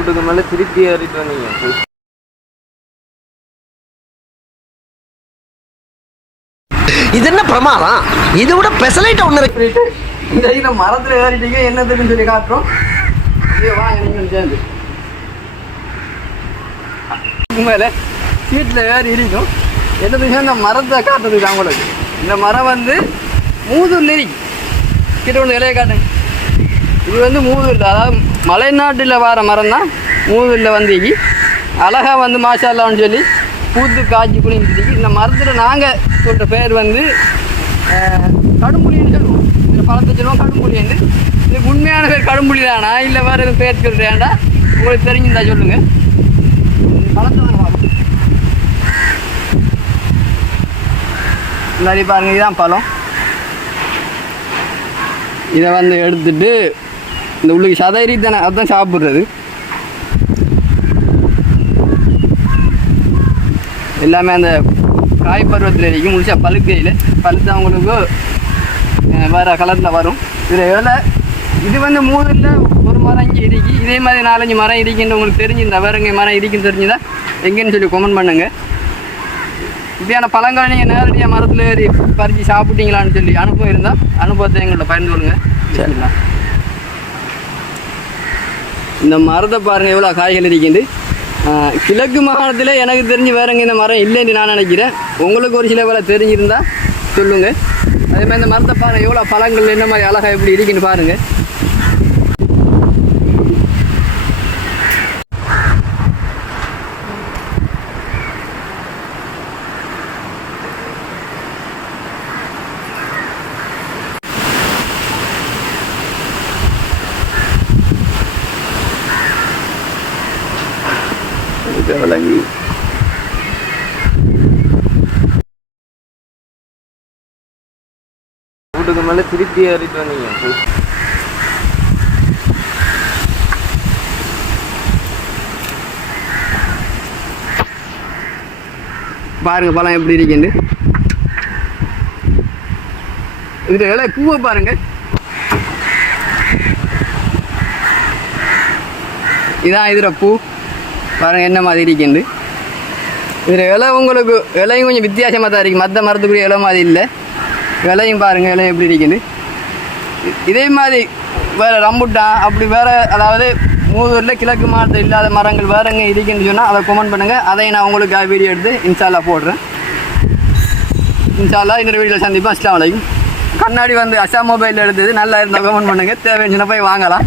வீட்டுக்கு மேலே திருப்பி ஏறிட்டு வந்தீங்க. இது என்ன பிரமாதம்? இது விட பெசலைட் ஒண்ணு இருக்கு. இந்த இந்த மரத்துல ஏறிட்டீங்க என்னதுன்னு சொல்லி காட்டுறோம். வாங்க நீங்களும் சேர்ந்து. மேலே சீட்டில் ஏறி இருக்கும். என்னதுக்கு இந்த மரத்தை காட்டுறதுக்கு அவங்களுக்கு. இந்த மரம் வந்து மூதூர் நெறி. கிட்ட ஒன்று இலையை காட்டுங்க. இது வந்து மூதூரில் அதாவது மலைநாட்டில் வர மரம் தான் மூதூரில் வந்து அழகாக வந்து மாஷாலான்னு சொல்லி பூத்து காய்ச்சி குளிந்துருக்கு இந்த மரத்தில் நாங்கள் சொல்கிற பேர் வந்து கடும்புலின்னு சொல்லுவோம். இந்த பழத்தை சொல்லுவோம் கடும்புலின்னு. இதுக்கு உண்மையான பேர் கடும்புலி தானா இல்லை வேறு எதுவும் பேர் சொல்கிறேன்டா உங்களுக்கு தெரிஞ்சிருந்தா சொல்லுங்கள் பழத்தை தான் முன்னாடி பாருங்க இதுதான் பழம். இதை வந்து எடுத்துட்டு இந்த உள்ளுக்கு சதைரி தானே அதுதான் சாப்பிட்றது. எல்லாமே அந்த காய் பருவத்தில் இருக்கும் முடிச்சா பழுக்கையில் பழுத்து அவங்களுக்கு வேற கலரில் வரும். இதில் இலை இது வந்து மூணுல ஒரு மரம் இங்கே இருக்கு. இதே மாதிரி நாலஞ்சு மரம் இருக்குன்னு உங்களுக்கு தெரிஞ்சிருந்தா வேற எங்கே மரம் இருக்குன்னு தெரிஞ்சுதா எங்கேன்னு சொல்லி கமெண்ட் பண்ணுங்க. இப்படியான பழங்களை நீங்கள் நேரடியாக மரத்தில் ஏறி பறித்து சாப்பிட்டீங்களான்னு சொல்லி அனுபவம் இருந்தால் அனுபவத்தை எங்கள்கிட்ட பகிர்ந்து கொள்ளுங்க. சரிங்களா? இந்த மரத்தை பாருங்கள் எவ்வளோ காய்கள் இருக்குது கிழக்கு மாகாணத்தில் எனக்கு தெரிஞ்சு வேறங்க இந்த மரம் இல்லைன்னு நான் நினைக்கிறேன். உங்களுக்கு ஒரு சில வேலை தெரிஞ்சிருந்தால் சொல்லுங்கள் அதே மாதிரி இந்த மரத்தை பாருங்கள் எவ்வளோ பழங்கள் என்ன மாதிரி அழகாக எப்படி இருக்குன்னு பாருங்கள் விளங்கி வீட்டுக்கு மேலே திருப்பி ஏறிட்டு வந்தீங்க. பாருங்க பழம் எப்படி இருக்குன்னு. இதில் இலை பூவை பாருங்க. இதான் இதில் பூ. பாருங்கள் என்ன மாதிரி இருக்குன்னு இதில் இலை உங்களுக்கு இலையும் கொஞ்சம் வித்தியாசமாக தான் இருக்குது மற்ற மரத்துக்குரிய இலை மாதிரி இல்லை. இலையும் பாருங்கள் இலை எப்படி இருக்குன்னு இதே மாதிரி வேறு ரம்புட்டான் அப்படி வேறு அதாவது மூதூரில் கிழக்கு மாவட்டத்தில் இல்லாத மரங்கள் வேறு எங்கே இருக்குன்னு சொன்னால் அதை கமெண்ட் பண்ணுங்கள் அதை நான் உங்களுக்கு வீடியோ எடுத்து இன்ஸ்டாலாக போடுறேன். இன்ஷால்லா இந்த வீடியோவில் சந்திப்போம். அஸ்லாம் வலைக்கும் கண்ணாடி வந்து அஷா மொபைலில் எடுத்தது. நல்லா இருந்தால் கமெண்ட் பண்ணுங்கள் தேவைன்னு போய் வாங்கலாம்.